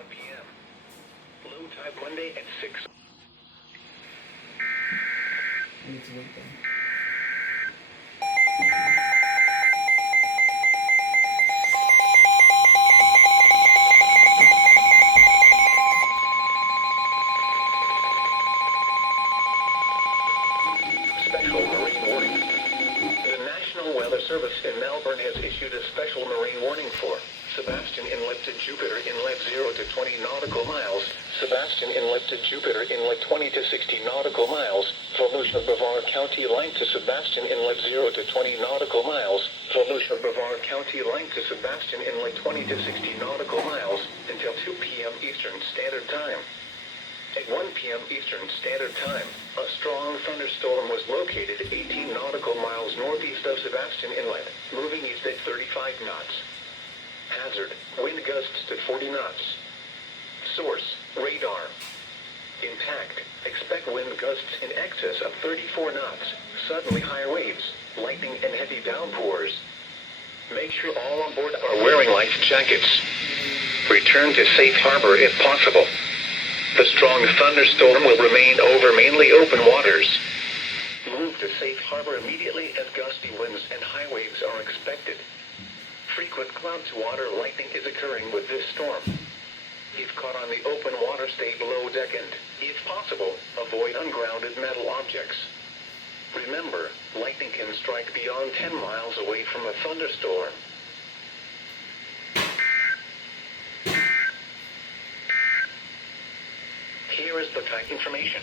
1 p.m. Low tide Monday at 6. I need to wait then. Special marine warning. The National Weather Service in Melbourne has issued a special marine warning for Sebastian Inlet to Jupiter Inlet 0 to 20 nautical miles, Sebastian Inlet to Jupiter Inlet 20 to 60 nautical miles, Volusia Brevard County line to Sebastian Inlet 0 to 20 nautical miles, Volusia Brevard County line to Sebastian Inlet 20 to 60 nautical miles, until 2 p.m. Eastern Standard Time. At 1 p.m. Eastern Standard Time, a strong thunderstorm was located 18 nautical miles northeast of Sebastian Inlet, moving east at 35 knots. Hazard, wind gusts to 40 knots. Source, radar. Impact, expect wind gusts in excess of 34 knots, suddenly higher waves, lightning and heavy downpours. Make sure all on board are wearing life jackets. Return to safe harbor if possible. The strong thunderstorm will remain over mainly open waters. Move to safe harbor immediately as gusty winds and high waves are expected. Frequent cloud-to-water lightning is occurring with this storm. If caught on the open water, stay below deck and, if possible, avoid ungrounded metal objects. Remember, lightning can strike beyond 10 miles away from a thunderstorm. Here is the kite information.